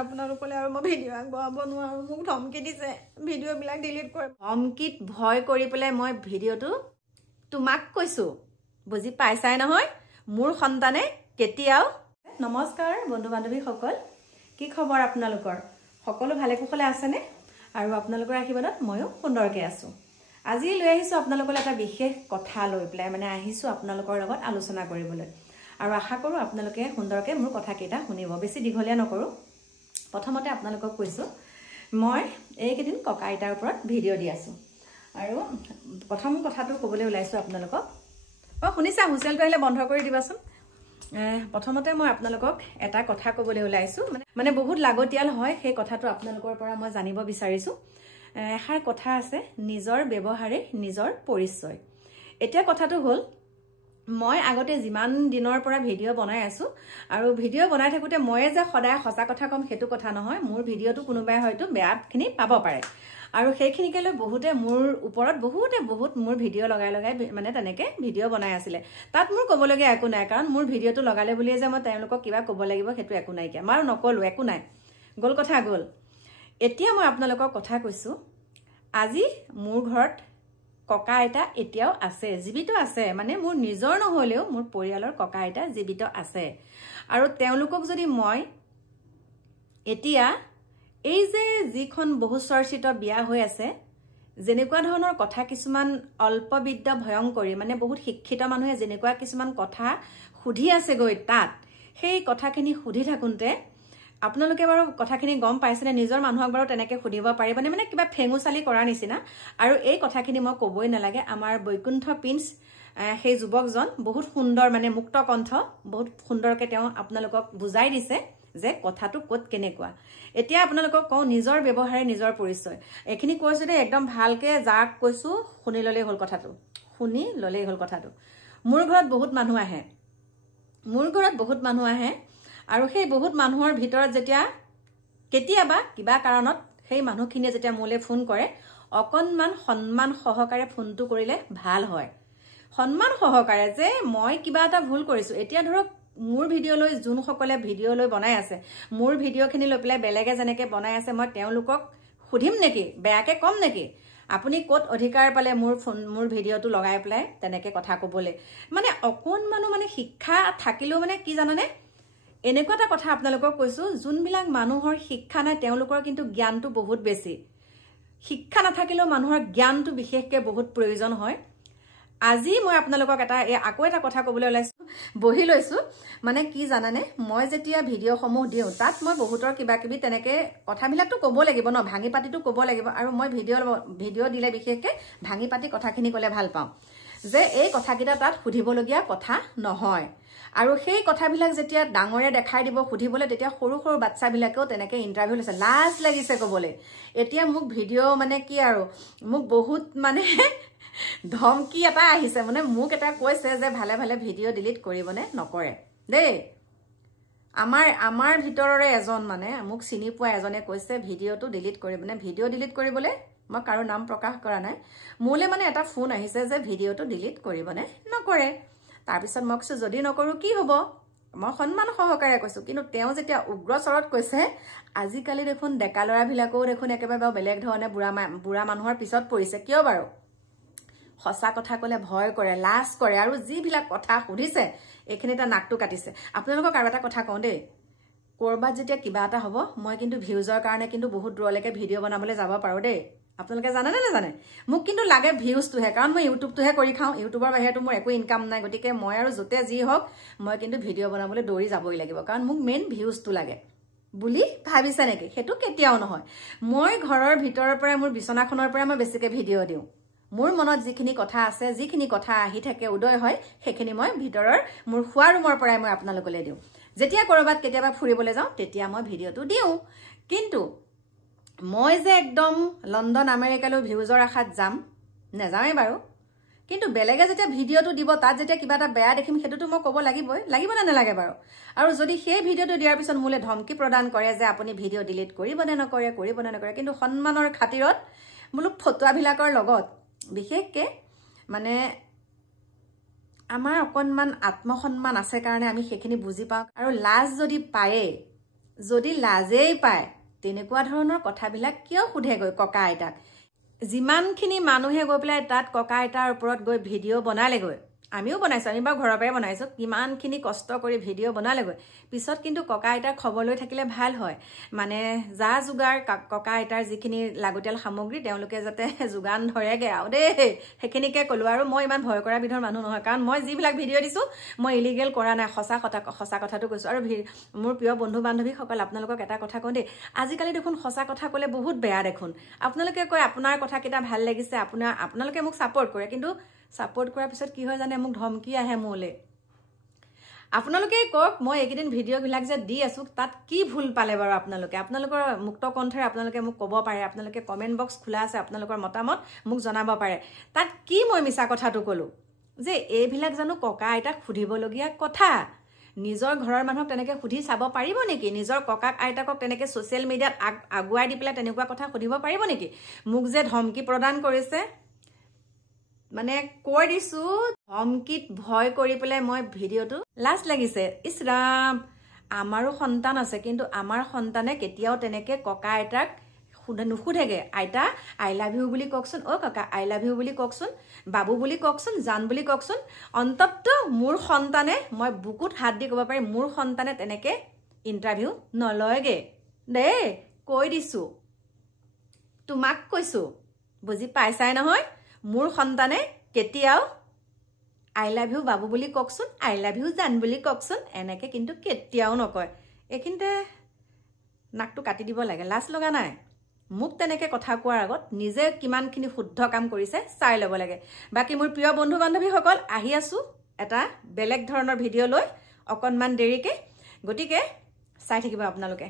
আপোনালোকলে আৰু মই ভিডিঅ' আগবঢ়াব নোৱাৰো মোক ধমকি দিছে ভিডিঅ'বিলাক ডিলিট কৰে ধমকিত ভয় কৰি পেলাই মই ভিডিঅ'টো তোমাক কৈছো বুজি পাইছাই নহয় মোৰ সন্তানে কেতিয়াও নমস্কাৰ বন্ধু বান্ধৱীসকল কি খবৰ আপোনালোকৰ সকলো ভালে কুশলে আছেনে আৰু আপোনালোকৰ আশীৰ্বাদত ময়ো সুন্দৰকৈ আছো আজি লৈ আহিছো আপোনালোকলৈ এটা বিশেষ কথা লৈ পেলাই মানে আহিছো আপোনালোকৰ লগত আলোচনা কৰিবলৈ আৰু আশা কৰো আপোনালোকে সুন্দৰকৈ মোৰ কথা কেইটা শুনিব বেছি দীঘলীয়া নকৰো প্ৰথমতে আপোনালোকক কৈছো মই এইকেইদিন ককা আইতাৰ ওপৰত ভিডিঅ' দি আছো আৰু প্ৰথম কথাটো ক'বলৈ ওলাইছো আপোনালোকক শুনিছা হুইচেলটো আহিলে বন্ধ কৰি দিবাচোন প্ৰথমতে মই আপোনালোকক এটা কথা ক'বলৈ ওলাইছো মানে বহুত লাগতিয়াল হয় সেই কথাটো আপোনালোকৰ পৰা মই জানিব বিচাৰিছো এষাৰ কথা আছে নিজৰ ব্যৱহাৰে নিজৰ পৰিচয় এতিয়া কথাটো হ'ল মই আগতে যিমান দিনৰ পৰা ভিডিঅ' বনাই আছো আৰু ভিডিঅ' বনাই থাকোতে মই যে সদায় সঁচা কথা কম হেতু কথা নহয় মোৰ ভিডিঅ'টো কোনোবাই হয়তো বেয়াখিনি পাব পাৰে আৰু সেইখিনিকে লৈ বহুতে মোৰ ওপৰত বহুত মোৰ ভিডিঅ' লগাই মানে তেনেকে ভিডিঅ' বনাই আছিলে তাত মোৰ ক'বলগীয়া একো নাই কাৰণ মোৰ ভিডিঅ'টো লগালে বুলিয়ে যে মই তেওঁলোকক কিবা ক'ব লাগিব হেতু একো নাই কিয়া মাৰ নকলো একো নাই গল কথা গল এতিয়া মই আপোনালোকৰ কথা কৈছো আজি মোৰ ঘৰত ককা আইতা এতিয়াও আছে জীৱিত আছে মানে মোৰ নিজৰ নহলেও মোৰ পৰিয়ালৰ ককা আইতা জীৱিত আছে আৰু তেওঁলোকক যদি মই এতিয়া এই যে যিখন বহুচৰ্চিত বিয়া হৈ আছে যেনেকুৱা ধৰণৰ কথা কিছুমান অল্পবিদ্য ভয়ংকৰী মানে বহুত শিক্ষিত মানুহে যেনেকুৱা কিছুমান কথা সুধি আছে গৈ তাত সেই কথাখিনি সুধি থাকুনতে আপোনালোকে বাৰু কথাখিনি গম পাইছেনে নিজৰ মানুহক বাৰু তেনেকে সুধিব পাৰিবনে মানে কিবা ফেঙুচালি কৰাৰ নিচিনা আৰু এই কথাখিনি মই ক'বই নালাগে আমাৰ বৈকুণ্ঠ প্ৰিন্স সেই যুৱকজন বহুত সুন্দৰ মানে মুক্ত কণ্ঠ বহুত সুন্দৰকৈ তেওঁ আপোনালোকক বুজাই দিছে যে কথাটো ক'ত কেনেকুৱা এতিয়া আপোনালোকক কওঁ নিজৰ ব্যৱহাৰে নিজৰ পৰিচয় এখিনি কৈছো দে একদম ভালকে যাক কৈছো শুনি ললেই হ'ল কথাটো মোৰ ঘৰত বহুত মানুহ আহে আৰু সেই বহুত মানুহৰ ভিতৰত যেতিয়া কেতিয়াবা কিবা কাৰণত সেই মানুহখিনিয়ে যেতিয়া মোলে ফোন কৰে অকনমান সন্মান সহকাৰে ফোনটো কৰিলে ভাল হয় সন্মান সহকাৰে যে মই কিবা এটা ভুল কৰিছো এতিয়া ধৰক মোৰ ভিডিঅ' লৈ যোনসকলে ভিডিঅ' লৈ বনাই আছে মোৰ ভিডিঅ'খিনি লৈ পেলাই বেলেগে যেনেকে বনাই আছে মই তেওঁলোকক সুধিম নেকি বেয়াকে কম নেকি আপুনি ক'ত অধিকাৰ পালে মোৰ ভিডিঅ'টো লগাই পেলাই তেনেকে কথা ক'বলৈ মানে অকনমানো মানে শিক্ষা থাকিলেও মানে কি জানানে এনেকুৱা এটা কথা আপোনালোকক কৈছো যোনবিলাক মানুহৰ শিক্ষা নাই তেওঁলোকৰ কিন্তু জ্ঞানটো বহুত বেছি শিক্ষা নাথাকিলেও মানুহৰ জ্ঞানটো বিশেষকৈ বহুত প্ৰয়োজন হয় আজি মই আপোনালোকক আকৌ এটা কথা ক'বলৈ ওলাইছো বহি লৈছো মানে কি জানানে মই যেতিয়া ভিডিঅ'সমূহ দিওঁ তাত মই বহুতৰ কিবা কিবি তেনেকে কথাবিলাকতো ক'ব লাগিব ন ভাঙি পাতিটো ক'ব লাগিব আৰু মই ভিডিঅ' দিলে বিশেষকৈ ভাঙি পাতি কথাখিনি ক'লে ভাল পাওঁ যে এই কথাকেইটা তাত সুধিবলগীয়া কথা নহয় আৰু সেই কথাবিলাক যেতিয়া ডাঙৰে দেখাই দিব সুধিবলৈ তেতিয়া সৰু সৰু বাচ্চাবিলাকেও তেনেকে ইণ্টাৰভিউ লৈছে লাজ লাগিছে ক'বলৈ এতিয়া মোক ভিডিঅ' মানে কি আৰু মোক বহুত মানে ধমকি এটা আহিছে মানে মোক এটা কৈছে যে ভালে ভালে ভিডিঅ' ডিলিট কৰিবনে নকৰে দেই আমাৰ ভিতৰৰে এজন মানে মোক চিনি পোৱা এজনে কৈছে ভিডিঅ'টো ডিলিট কৰিবনে ভিডিঅ' ডিলিট কৰিবলৈ মই কাৰো নাম প্ৰকাশ কৰা নাই মোলে মানে এটা ফোন আহিছে যে ভিডিঅ'টো ডিলিট কৰিবনে নকৰে তাৰপিছত মই কৈছো যদি নকৰো কি হ'ব মই সন্মান সহকাৰে কৈছো কিন্তু তেওঁ যেতিয়া উগ্ৰ স্বৰত কৈছে আজিকালি দেখোন ডেকা ল'ৰাবিলাকেও দেখোন একেবাৰে বেলেগ ধৰণে বুঢ়া মানুহৰ পিছত পৰিছে কিয় বাৰু সঁচা কথা ক'লে ভয় কৰে লাজ কৰে আৰু যিবিলাক কথা সুধিছে এইখিনি এটা নাকটো কাটিছে আপোনালোকক আৰু এটা কথা কওঁ দেই কৰবাত যেতিয়া কিবা এটা হ'ব মই কিন্তু ভিউজৰ কাৰণে কিন্তু বহুত দূৰলৈকে ভিডিঅ' বনাবলৈ যাব পাৰো দেই আপোনালোকে জানে নে নাজানে মোক কিন্তু লাগে ভিউজটোহে কাৰণ মই ইউটিউবটোহে কৰি খাওঁ ইউটিউবৰ বাহিৰতো মোৰ একো ইনকাম নাই গতিকে মই আৰু য'তে যি হওক মই কিন্তু ভিডিঅ' বনাবলৈ দৌৰি যাবই লাগিব কাৰণ মোক মেইন ভিউজটো লাগে বুলি ভাবিছে নেকি সেইটো কেতিয়াও নহয় মই ঘৰৰ ভিতৰৰ পৰা মোৰ বিচনাখনৰ পৰা মই বেছিকৈ ভিডিঅ' দিওঁ মোৰ মনত যিখিনি কথা আছে যিখিনি কথা আহি থাকে উদয় হয় সেইখিনি মই ভিতৰৰ মোৰ খোৱা ৰুমৰ পৰাই মই আপোনালোকলৈ দিওঁ যেতিয়া কৰবাত কেতিয়াবা ফুৰিবলৈ যাওঁ তেতিয়া মই ভিডিঅ'টো দিওঁ কিন্তু মই যে একদম লণ্ডন আমেৰিকালৈ ভিউজৰ আশাত যাম নেযাওঁই বাৰু কিন্তু বেলেগে যেতিয়া ভিডিঅ'টো দিব তাত যেতিয়া কিবা এটা বেয়া দেখিম সেইটোতো মই ক'ব লাগিব নে নালাগে বাৰু আৰু যদি সেই ভিডিঅ'টো দিয়াৰ পিছত মোলে ধমকি প্ৰদান কৰে যে আপুনি ভিডিঅ' ডিলিট কৰিবনে নকৰে কিন্তু সন্মানৰ খাতিৰত বোলো ফটুৱাবিলাকৰ লগত বিশেষকৈ মানে আমাৰ অকনমান আত্মসন্মান আছে কাৰণে আমি সেইখিনি বুজি পাওঁ আৰু লাজ যদি পায়ে যদি লাজেই পায় তেনেকুৱা ধৰণৰ কথাবিলাক কিয় সোধেগৈ ককা আইতাক? যিমানখিনি মানুহে গৈ পেলাই তাত ককা আইতাৰ ওপৰত গৈ ভিডিঅ' বনালেগৈ, আমিও বনাইছোঁ, আমি বাৰু ঘৰৰ পৰাই বনাইছোঁ, কিমানখিনি কষ্ট কৰি ভিডিঅ' বনালেগৈ, পিছত কিন্তু ককা আইতাৰ খবৰ লৈ থাকিলে ভাল হয়। মানে যা যোগাৰ ককা আইতাৰ যিখিনি লাগতিয়াল সামগ্ৰী তেওঁলোকে যাতে যোগান ধৰেগৈ আৰু দেই, সেইখিনিকে ক'লোঁ। আৰু মই ইমান ভয় কৰা বিধৰ মানুহ নহয়, কাৰণ মই যিবিলাক ভিডিঅ' দিছোঁ মই ইলিগেল কৰা নাই, সঁচা কথাটো কৈছোঁ। আৰু মোৰ প্ৰিয় বন্ধু বান্ধৱীসকল, আপোনালোকক এটা কথা কওঁ দেই, আজিকালি দেখোন সঁচা কথা ক'লে বহুত বেয়া দেখোন। আপোনালোকে কয় আপোনাৰ কথাকেইটা ভাল লাগিছে, আপোনালোকে মোক ছাপোৰ্ট কৰে, কিন্তু ছাপোৰ্ট কৰাৰ পিছত কি হয় জানে, মোক ধমকি আহে মোলৈ। আপোনালোকেই কওক, মই এইকেইদিন ভিডিঅ'বিলাক যে দি আছোঁ তাত কি ভুল পালে বাৰু আপোনালোকৰ মুক্ত কণ্ঠৰে আপোনালোকে মোক ক'ব পাৰে, আপোনালোকে কমেণ্ট বক্স খোলা আছে, আপোনালোকৰ মতামত মোক জনাব পাৰে, তাত কি মই মিছা কথাটো ক'লোঁ? যে এইবিলাক জানো ককা আইতাক সুধিবলগীয়া কথা? নিজৰ ঘৰৰ মানুহক তেনেকৈ সুধি চাব পাৰিব নেকি? নিজৰ ককাক আইতাকক তেনেকৈ ছ'চিয়েল মিডিয়াত আগুৱাই দি পেলাই তেনেকুৱা কথা সুধিব পাৰিব নেকি? মোক যে ধমকি প্ৰদান কৰিছে, মানে কৈ দিছোঁ, ধমকিত ভয় কৰি পেলাই মই ভিডিঅ'টো, লাজ লাগিছে। ইছ ৰাম, আমাৰো সন্তান আছে, কিন্তু আমাৰ সন্তানে কেতিয়াও তেনেকৈ ককা আইতাক নুসুধেগৈ, আইতা আই লাভ ইউ বুলি কওকচোন, অ' কাকা আই লাভ ইউ বুলি কওকচোন, বাবু বুলি কওকচোন, জান বুলি কওকচোন। অন্তত মোৰ সন্তানে, মই বুকুত হাত দি ক'ব পাৰিম, মোৰ সন্তানে তেনেকৈ ইণ্টাৰভিউ নলয়গৈ দেই, কৈ দিছোঁ, তোমাক কৈছোঁ, বুজি পাইছাই নহয়? মোৰ সন্তানে কেতিয়াও আই লাভ ইউ বাবু বুলি কওকচোন, আই লাভ ইউ জান বুলি কওকচোন, এনেকৈ কিন্তু কেতিয়াও নকয়। এইখিনিতে নাকটো কাটি দিব লাগে, লাজ লগা নাই? মোক তেনেকৈ কথা কোৱাৰ আগত নিজে কিমানখিনি শুদ্ধ কাম কৰিছে চাই ল'ব লাগে। বাকী মোৰ প্ৰিয় বন্ধু বান্ধৱীসকল, আহি আছোঁ এটা বেলেগ ধৰণৰ ভিডিঅ' লৈ অকণমান দেৰিকৈ, গতিকে চাই থাকিব আপোনালোকে।